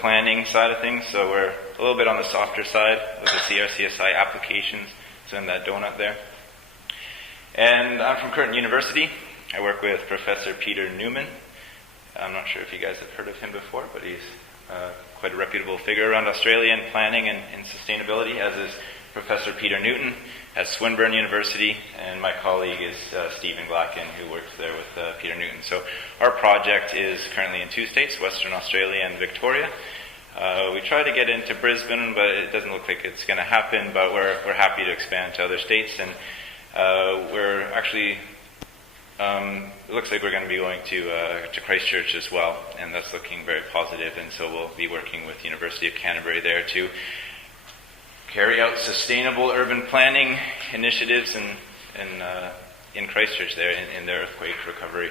planning side of things, so we're a little bit on the softer side with the crc.si applications, so in that donut there. And I'm from Curtin University. I work with Professor Peter Newman. I'm not sure if you guys have heard of him before, but he's quite a reputable figure around Australian planning and sustainability, as is Professor Peter Newton at Swinburne University, and my colleague is Stephen Glacken, who works there with Peter Newton. So our project is currently in 2 states, Western Australia and Victoria. We try to get into Brisbane, but it doesn't look like it's going to happen, but we're happy to expand to other states, and we're actually, it looks like we're going to be going to Christchurch as well, and that's looking very positive, and so we'll be working with the University of Canterbury there to carry out sustainable urban planning initiatives in Christchurch there in their earthquake recovery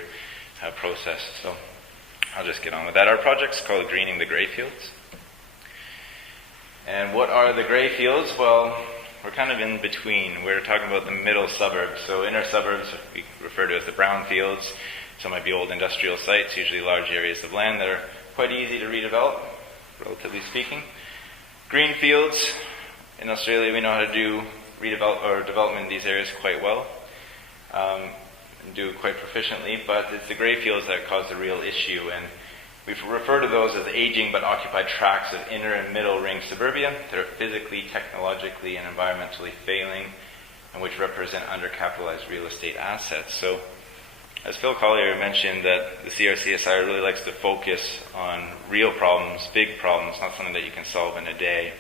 process. So I'll just get on with that. Our project's called Greening the Greyfields. And what are the Greyfields? Well, we're kind of in between. We're talking about the middle suburbs. So inner suburbs we refer to as the brownfields. Some might be old industrial sites, usually large areas of land that are quite easy to redevelop, relatively speaking. Greenfields, in Australia we know how to do development in these areas quite well, and do it quite proficiently, but it's the Greyfields that cause the real issue, and we refer to those as aging but occupied tracts of inner and middle ring suburbia that are physically, technologically, and environmentally failing, and which represent undercapitalized real estate assets. So, as Phil Collier mentioned, that the CRCSI really likes to focus on real problems, big problems, not something that you can solve in a day,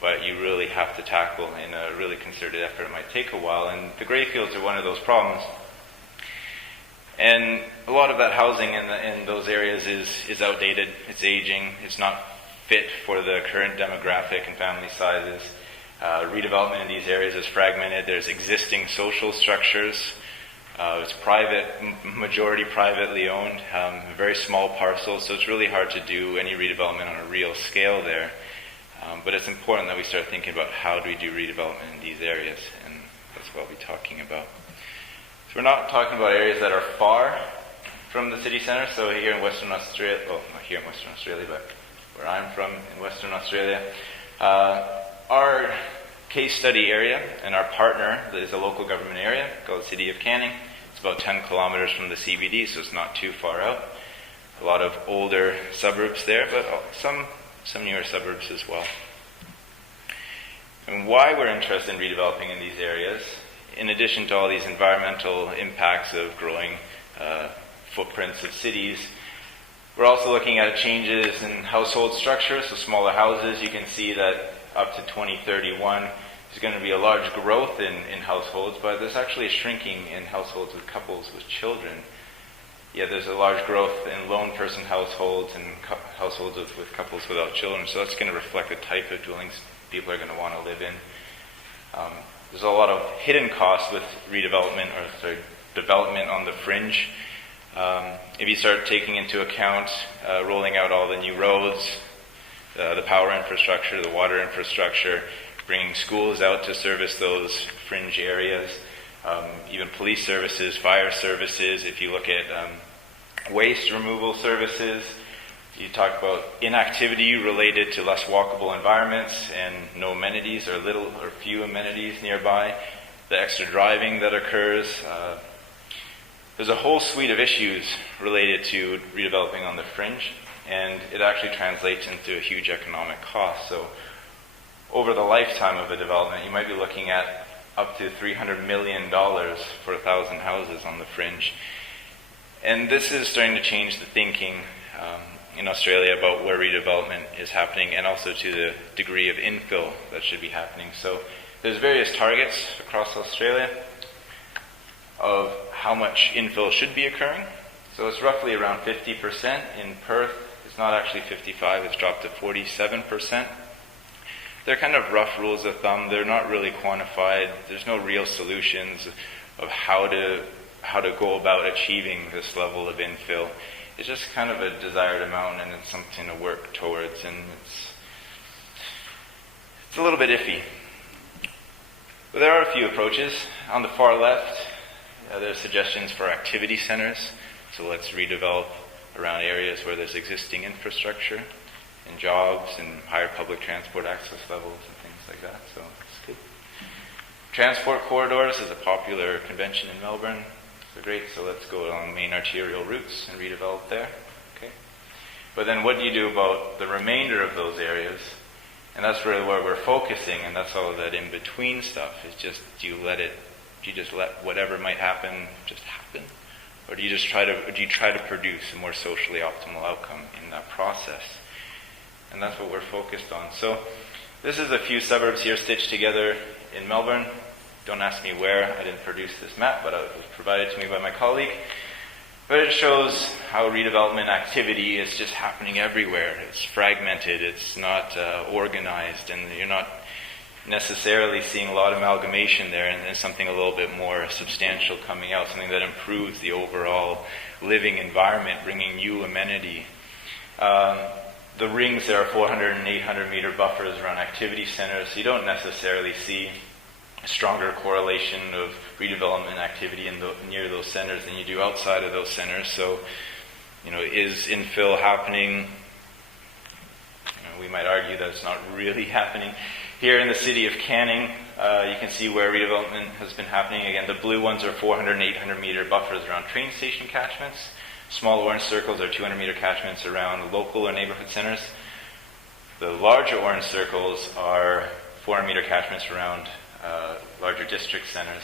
but you really have to tackle in a really concerted effort. It might take a while, and the Greyfields are one of those problems. And a lot of that housing in those areas is outdated, it's aging, it's not fit for the current demographic and family sizes. Redevelopment in these areas is fragmented. There's existing social structures. It's private, majority privately owned, very small parcels, so it's really hard to do any redevelopment on a real scale there. But it's important that we start thinking about how do we do redevelopment in these areas, and that's what I'll be talking about. So we're not talking about areas that are far from the city centre. So here in Western Australia, well, not here in Western Australia, but where I'm from in Western Australia, our case study area and our partner is a local government area called the City of Canning. It's about 10 kilometres from the CBD, so it's not too far out. A lot of older suburbs there, but some newer suburbs as well. And why we're interested in redeveloping in these areas, in addition to all these environmental impacts of growing footprints of cities, we're also looking at changes in household structure, so smaller houses. You can see that up to 2031 there's going to be a large growth in households, but there's actually a shrinking in households with couples with children. Yeah, there's a large growth in lone person households and households with couples without children, so that's going to reflect the type of dwellings people are going to want to live in. There's a lot of hidden costs with development on the fringe. If you start taking into account rolling out all the new roads, the power infrastructure, the water infrastructure, bringing schools out to service those fringe areas, even police services, fire services. If you look at waste removal services, you talk about inactivity related to less walkable environments and no amenities or little or few amenities nearby, the extra driving that occurs. There's a whole suite of issues related to redeveloping on the fringe, and it actually translates into a huge economic cost. So over the lifetime of a development, you might be looking at up to $300 million for 1,000 houses on the fringe. And this is starting to change the thinking in Australia about where redevelopment is happening, and also to the degree of infill that should be happening. So there's various targets across Australia of how much infill should be occurring. So it's roughly around 50%. In Perth, it's not actually 55, it's dropped to 47%. They're kind of rough rules of thumb. They're not really quantified. There's no real solutions of how to go about achieving this level of infill. It's just kind of a desired amount, and it's something to work towards, and it's a little bit iffy. But there are a few approaches. On the far left, there are suggestions for activity centers. So let's redevelop around areas where there's existing infrastructure. and jobs and higher public transport access levels and things like that. So it's good. Transport corridors is a popular convention in Melbourne. So great. So let's go along main arterial routes and redevelop there. Okay. But then what do you do about the remainder of those areas? And that's really where we're focusing, and that's all that in-between stuff. Is just, do you just let whatever might happen just happen? Or do you try to produce a more socially optimal outcome in that process? And that's what we're focused on. So this is a few suburbs here stitched together in Melbourne. Don't ask me where. I didn't produce this map, but it was provided to me by my colleague. But it shows how redevelopment activity is just happening everywhere. It's fragmented, it's not organized, and you're not necessarily seeing a lot of amalgamation there, and there's something a little bit more substantial coming out, something that improves the overall living environment, bringing new amenity. The rings there are 400 and 800 meter buffers around activity centers, so you don't necessarily see a stronger correlation of redevelopment activity near those centers than you do outside of those centers. So, is infill happening? We might argue that it's not really happening. Here in the city of Canning, you can see where redevelopment has been happening. Again, the blue ones are 400 and 800 meter buffers around train station catchments. Small orange circles are 200 meter catchments around local or neighborhood centers. The larger orange circles are 400 meter catchments around larger district centers.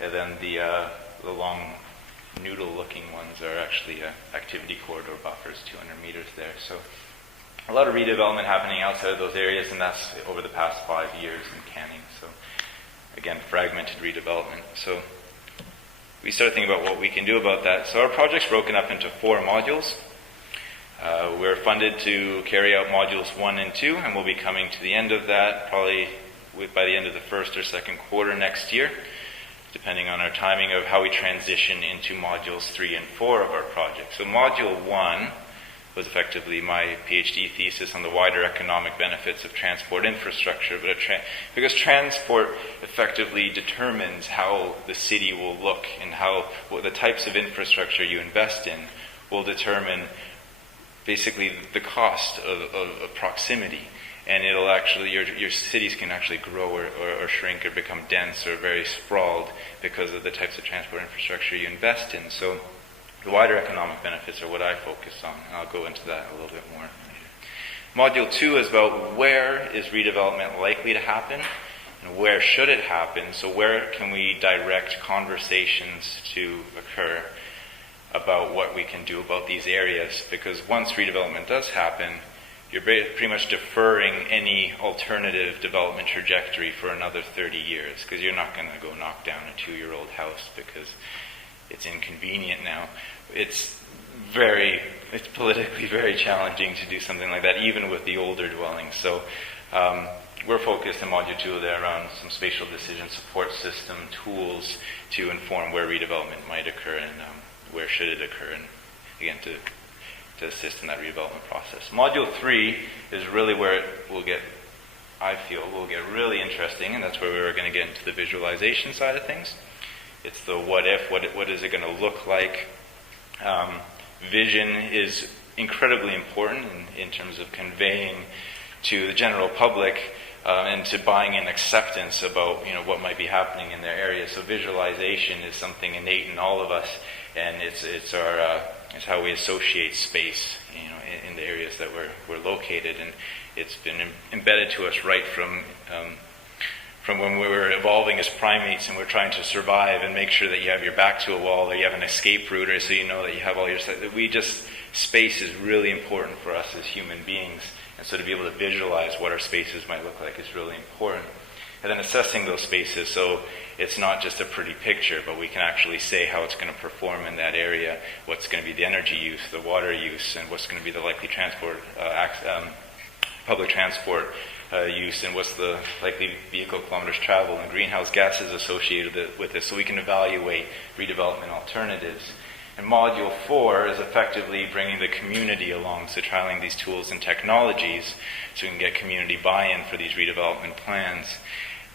And then the long noodle-looking ones are actually activity corridor buffers, 200 meters there. So a lot of redevelopment happening outside of those areas, and that's over the past 5 years in Canning. So again, fragmented redevelopment. So we start thinking about what we can do about that. So our project's broken up into 4 modules. We're funded to carry out modules 1 and 2, and we'll be coming to the end of that probably by the end of the first or second quarter next year, depending on our timing of how we transition into modules 3 and 4 of our project. So module 1 was effectively my PhD thesis on the wider economic benefits of transport infrastructure, but because transport effectively determines how the city will look and what the types of infrastructure you invest in will determine basically the cost of proximity. And it'll actually, your cities can actually grow or shrink or become dense or very sprawled because of the types of transport infrastructure you invest in. So the wider economic benefits are what I focus on, and I'll go into that a little bit more later. Module 2 is about where is redevelopment likely to happen and where should it happen. So where can we direct conversations to occur about what we can do about these areas? Because once redevelopment does happen, you're pretty much deferring any alternative development trajectory for another 30 years, because you're not going to go knock down a 2-year-old house because it's inconvenient now. It's politically very challenging to do something like that, even with the older dwellings. So we're focused in Module 2 there around some spatial decision support system tools to inform where redevelopment might occur and where should it occur, and again, to assist in that redevelopment process. Module 3 is really where I feel will get really interesting, and that's where we're going to get into the visualization side of things. It's the what if, what is it going to look like? Vision is incredibly important in terms of conveying to the general public and to buying in acceptance about what might be happening in their area. So visualization is something innate in all of us, and it's how we associate space, in the areas that we're located, and it's been embedded to us right from when we were evolving as primates and we're trying to survive and make sure that you have your back to a wall or you have an escape route, or so you know that you have all your stuff. Space is really important for us as human beings, and so to be able to visualize what our spaces might look like is really important. And then assessing those spaces, so it's not just a pretty picture, but we can actually say how it's going to perform in that area, what's going to be the energy use, the water use, and what's going to be the likely public transport use, and what's the likely vehicle kilometers traveled, and greenhouse gases associated with this, so we can evaluate redevelopment alternatives. And Module 4 is effectively bringing the community along, so trialing these tools and technologies so we can get community buy-in for these redevelopment plans.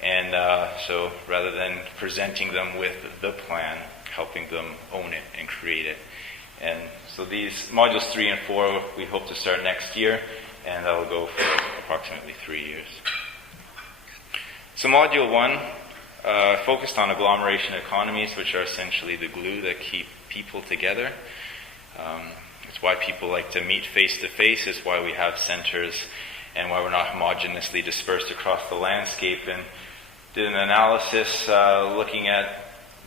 And so rather than presenting them with the plan, helping them own it and create it. And so these modules 3 and 4 we hope to start next year. and that will go for approximately 3 years. So Module 1 focused on agglomeration economies, which are essentially the glue that keep people together. It's why people like to meet face-to-face. It's why we have centers and why we're not homogeneously dispersed across the landscape. And did an analysis looking at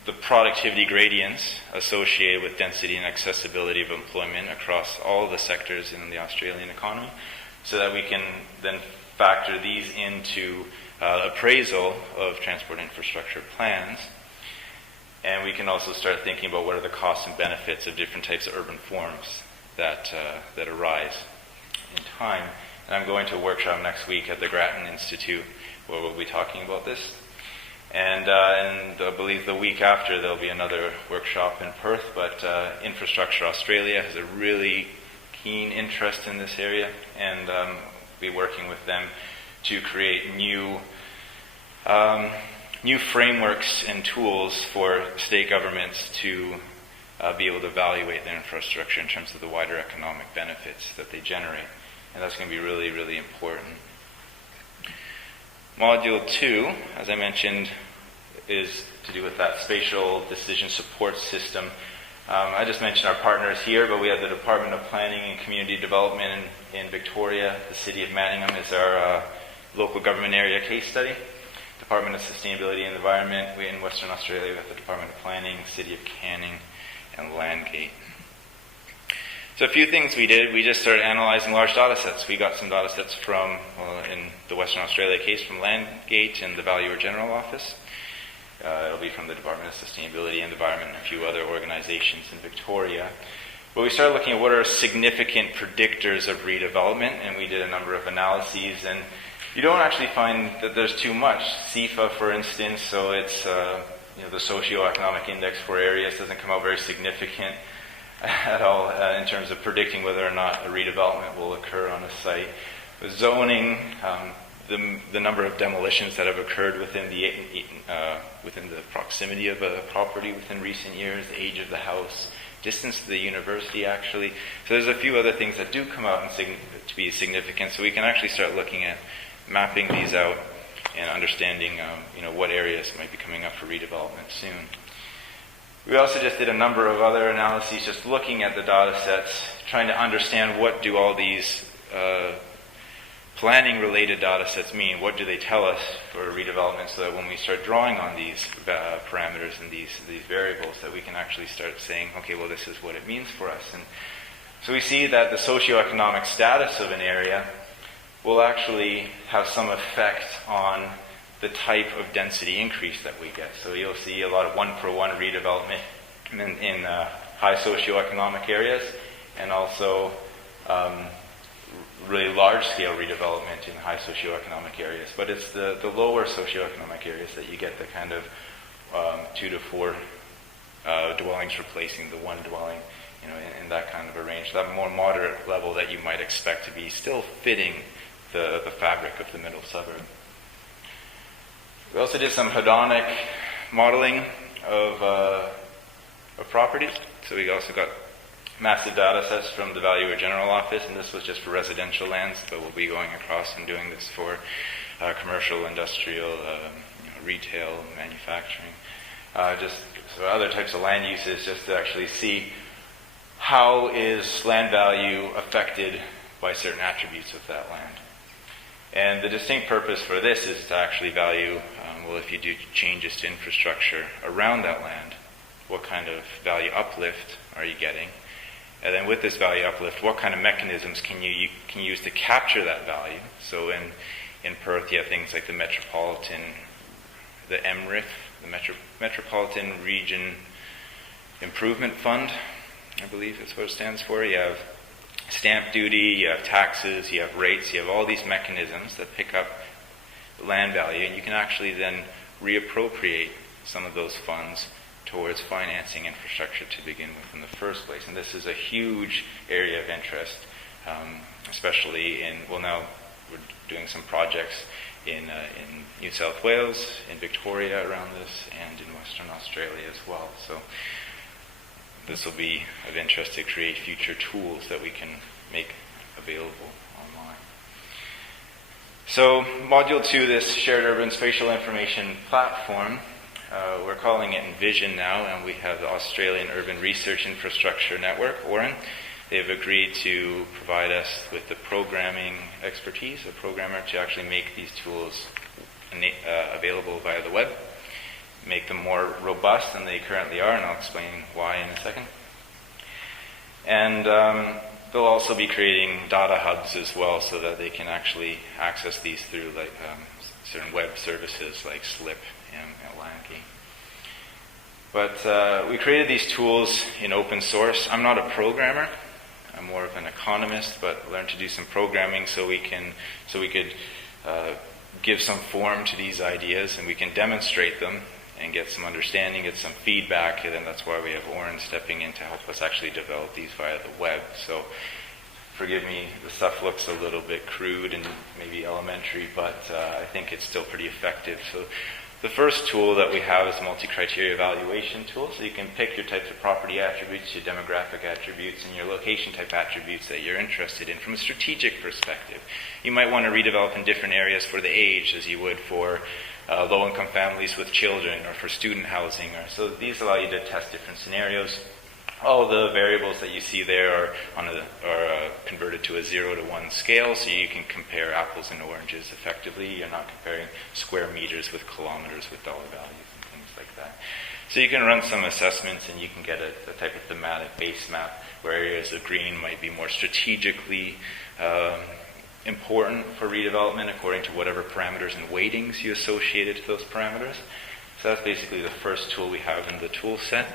the productivity gradients associated with density and accessibility of employment across all the sectors in the Australian economy, so that we can then factor these into appraisal of transport infrastructure plans. And we can also start thinking about what are the costs and benefits of different types of urban forms that arise in time. And I'm going to a workshop next week at the Grattan Institute where we'll be talking about this. And I believe the week after there'll be another workshop in Perth, but Infrastructure Australia has a really keen interest in this area, and be working with them to create new frameworks and tools for state governments to be able to evaluate their infrastructure in terms of the wider economic benefits that they generate. And that's going to be really, really important. Module 2, as I mentioned, is to do with that spatial decision support system. I just mentioned our partners here, but we have the Department of Planning and Community Development in Victoria. The City of Manningham is our local government area case study. Department of Sustainability and Environment, in Western Australia, we have the Department of Planning, City of Canning, and Landgate. So a few things we did, we just started analyzing large data sets. We got some data sets from, in the Western Australia case, from Landgate and the Valuer General Office. It'll be from the Department of Sustainability and Environment and a few other organizations in Victoria. But we started looking at what are significant predictors of redevelopment, and we did a number of analyses, and you don't actually find that there's too much. SEIFA, for instance, so it's the socioeconomic index for areas doesn't come out very significant at all in terms of predicting whether or not a redevelopment will occur on a site. With zoning, the number of demolitions that have occurred within the proximity of a property within recent years, the age of the house, distance to the university, actually. So there's a few other things that do come out to be significant. So we can actually start looking at mapping these out and understanding, what areas might be coming up for redevelopment soon. We also just did a number of other analyses, just looking at the data sets, trying to understand what do all these planning-related data sets mean. What do they tell us for redevelopment, so that when we start drawing on these parameters and these variables, that we can actually start saying, okay, well, this is what it means for us. And so we see that the socioeconomic status of an area will actually have some effect on the type of density increase that we get. So you'll see a lot of one-for-one redevelopment in high socioeconomic areas, and also really large-scale redevelopment in high socioeconomic areas. But it's the lower socioeconomic areas that you get the kind of 2 to 4 dwellings replacing the one dwelling, in that kind of a range. That more moderate level that you might expect to be still fitting the fabric of the middle suburb. We also did some hedonic modeling of properties. So we also got massive data sets from the Valuer General Office, and this was just for residential lands, but we'll be going across and doing this for commercial, industrial, retail, manufacturing, just so other types of land uses, just to actually see how is land value affected by certain attributes of that land. And the distinct purpose for this is to actually value, if you do changes to infrastructure around that land, what kind of value uplift are you getting? And then with this value uplift, what kind of mechanisms can you use to capture that value? So in Perth, you have things like the MRIF, the Metropolitan Region Improvement Fund, I believe that's what it stands for. You have stamp duty, you have taxes, you have rates, you have all these mechanisms that pick up land value, and you can actually then reappropriate some of those funds towards financing infrastructure to begin with in the first place. And this is a huge area of interest, especially now we're doing some projects in New South Wales, in Victoria around this, and in Western Australia as well. So this will be of interest to create future tools that we can make available online. So Module 2, this Shared Urban Spatial Information Platform, we're calling it Envision now, and we have the Australian Urban Research Infrastructure Network, ORIN. They've agreed to provide us with the programming expertise, a programmer to actually make these tools available via the web, make them more robust than they currently are, and I'll explain why in a second. And they'll also be creating data hubs as well, so that they can actually access these through like certain web services like Slip and Lanky. But we created these tools in open source. I'm not a programmer. I'm more of an economist, but learned to do some programming so we could give some form to these ideas, and we can demonstrate them and get some understanding, get some feedback, and then that's why we have Oren stepping in to help us actually develop these via the web. So forgive me, the stuff looks a little bit crude and maybe elementary, but I think it's still pretty effective. So the first tool that we have is a multi-criteria evaluation tool. So you can pick your types of property attributes, your demographic attributes, and your location type attributes that you're interested in from a strategic perspective. You might want to redevelop in different areas for the age as you would for low-income families with children or for student housing. So these allow you to test different scenarios. All the variables that you see there are converted to a 0 to 1 scale, so you can compare apples and oranges effectively. You're not comparing square meters with kilometers with dollar values and things like that. So you can run some assessments, and you can get a type of thematic base map where areas of green might be more strategically important for redevelopment according to whatever parameters and weightings you associated to those parameters. So that's basically the first tool we have in the tool set.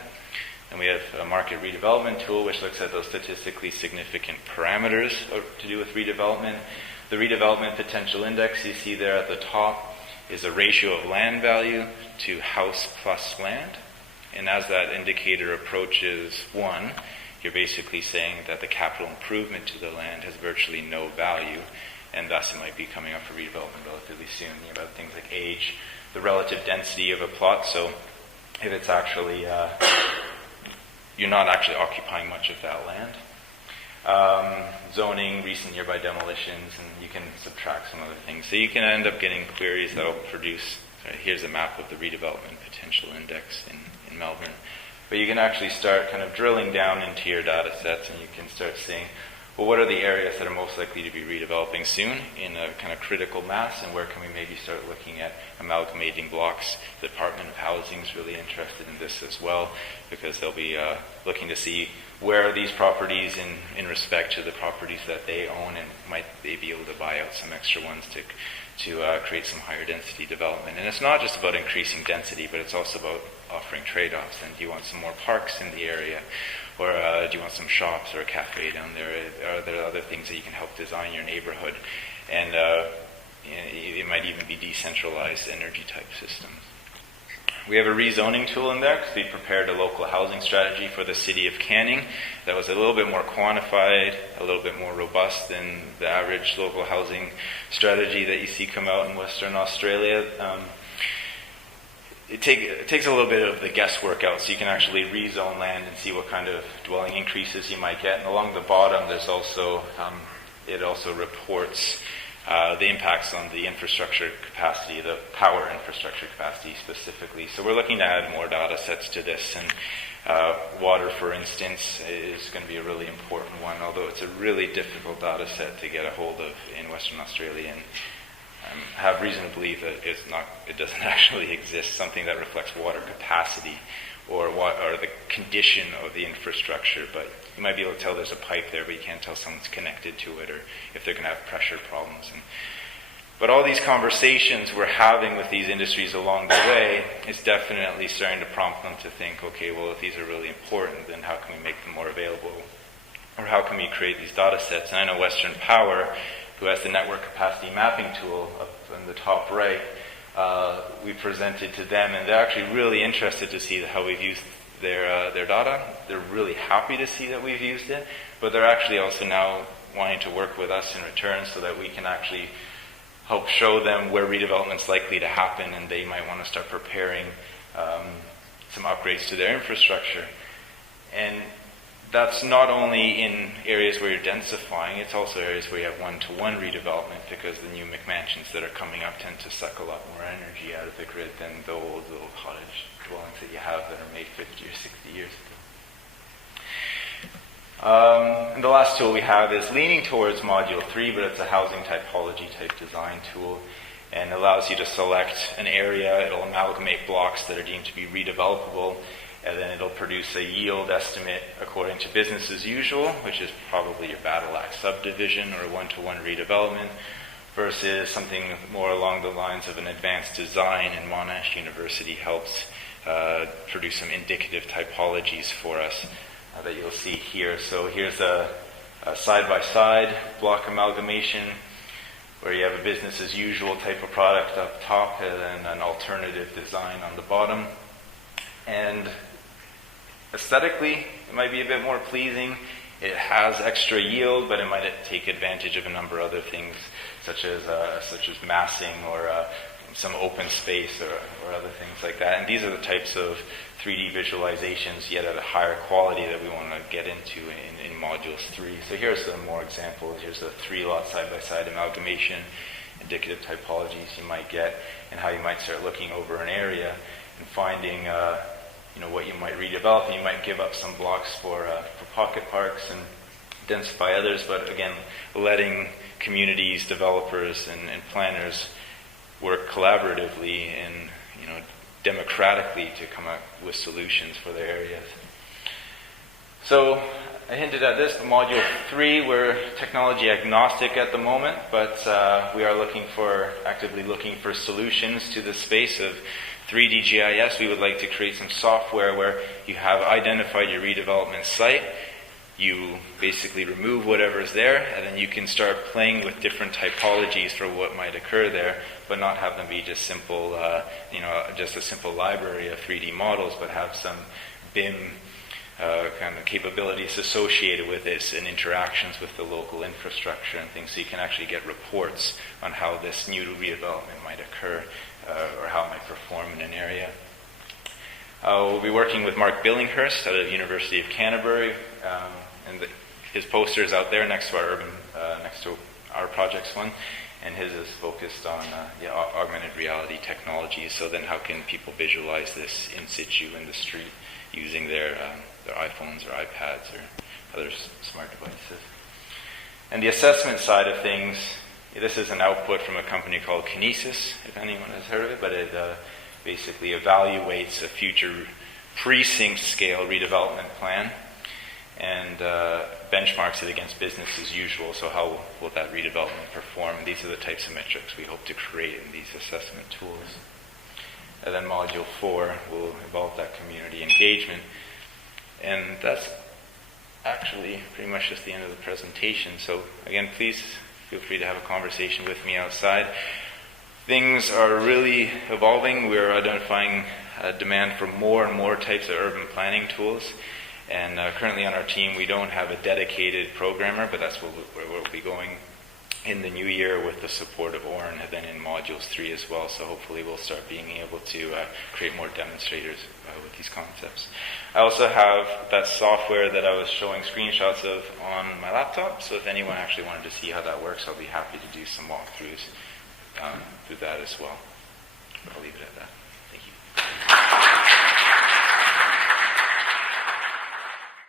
And we have a market redevelopment tool, which looks at those statistically significant parameters to do with redevelopment. The redevelopment potential index you see there at the top is a ratio of land value to house plus land. And as that indicator approaches 1, you're basically saying that the capital improvement to the land has virtually no value, and thus it might be coming up for redevelopment relatively soon. About things like age, the relative density of a plot. So if it's actually you're not actually occupying much of that land. Zoning, recent nearby demolitions, and you can subtract some other things. So you can end up getting queries that will produce, here's a map of the redevelopment potential index in Melbourne. But you can actually start kind of drilling down into your data sets, and you can start seeing, well, what are the areas that are most likely to be redeveloping soon in a kind of critical mass, and where can we maybe start looking at amalgamating blocks? The Department of Housing is really interested in this as well, because they'll be looking to see where are these properties in respect to the properties that they own, and might they be able to buy out some extra ones to create some higher density development. And it's not just about increasing density, but it's also about offering trade-offs. And do you want some more parks in the area? Or do you want some shops or a cafe down there? Are there other things that you can help design your neighborhood? And it might even be decentralized energy type systems. We have a rezoning tool in there because we prepared a local housing strategy for the city of Canning that was a little bit more quantified, a little bit more robust than the average local housing strategy that you see come out in Western Australia. It takes a little bit of the guesswork out, so you can actually rezone land and see what kind of dwelling increases you might get. And along the bottom, there's also it also reports the impacts on the infrastructure capacity, the power infrastructure capacity specifically. So we're looking to add more data sets to this. And water, for instance, is going to be a really important one, although it's a really difficult data set to get a hold of in Western Australia. And have reason to believe that it doesn't actually exist, something that reflects water capacity or the condition of the infrastructure. But you might be able to tell there's a pipe there, but you can't tell someone's connected to it, or if they're going to have pressure problems. But all these conversations we're having with these industries along the way is definitely starting to prompt them to think, okay, well, if these are really important, then how can we make them more available? Or how can we create these data sets? And I know Western Power, who has the network capacity mapping tool up in the top right, we presented to them, and they're actually really interested to see how we've used their data. They're really happy to see that we've used it, but they're actually also now wanting to work with us in return so that we can actually help show them where redevelopment's likely to happen, and they might want to start preparing some upgrades to their infrastructure. And that's not only in areas where you're densifying, it's also areas where you have one-to-one redevelopment, because the new McMansions that are coming up tend to suck a lot more energy out of the grid than the old little cottage dwellings that you have that are made 50 or 60 years ago. And the last tool we have is leaning towards Module 3, but it's a housing typology type design tool, and allows you to select an area. It'll amalgamate blocks that are deemed to be redevelopable, and then it'll produce a yield estimate according to business as usual, which is probably your Battle Axe subdivision or one-to-one redevelopment, versus something more along the lines of an advanced design, and Monash University helps produce some indicative typologies for us that you'll see here. So here's a side-by-side block amalgamation where you have a business as usual type of product up top and then an alternative design on the bottom. And aesthetically, it might be a bit more pleasing. It has extra yield, but it might take advantage of a number of other things, such as massing or some open space or other things like that. And these are the types of 3D visualizations, yet at a higher quality, that we want to get into in Modules 3. So here's some more examples. Here's a 3-lot side-by-side amalgamation, indicative typologies you might get, and how you might start looking over an area and finding what you might redevelop, and you might give up some blocks for pocket parks and densify others, but again, letting communities, developers, and planners work collaboratively and democratically to come up with solutions for their areas. So I hinted at this, but Module 3, we're technology agnostic at the moment, but we are actively looking for solutions to the space of 3D GIS. We would like to create some software where you have identified your redevelopment site, you basically remove whatever's there, and then you can start playing with different typologies for what might occur there, but not have them be just simple, just a simple library of 3D models, but have some BIM kind of capabilities associated with this and interactions with the local infrastructure and things, so you can actually get reports on how this new redevelopment might occur or how it might perform in an area. We'll be working with Mark Billinghurst out of the University of Canterbury, and his poster is out there next to our projects one, and his is focused on augmented reality technologies. So then how can people visualize this in situ in the street using their iPhones or iPads or other smart devices. And the assessment side of things, this is an output from a company called Kinesis, if anyone has heard of it, but it basically evaluates a future precinct scale redevelopment plan and benchmarks it against business as usual. So how will that redevelopment perform? And these are the types of metrics we hope to create in these assessment tools. And then Module 4 will involve that community engagement. And that's actually pretty much just the end of the presentation. So again, please feel free to have a conversation with me outside. Things are really evolving. We're identifying a demand for more and more types of urban planning tools. And currently on our team, we don't have a dedicated programmer, but that's where we'll be going in the new year with the support of Oren, and then in Modules 3 as well. So hopefully we'll start being able to create more demonstrators with these concepts. I also have that software that I was showing screenshots of on my laptop. So if anyone actually wanted to see how that works, I'll be happy to do some walkthroughs through that as well. I'll leave it at that.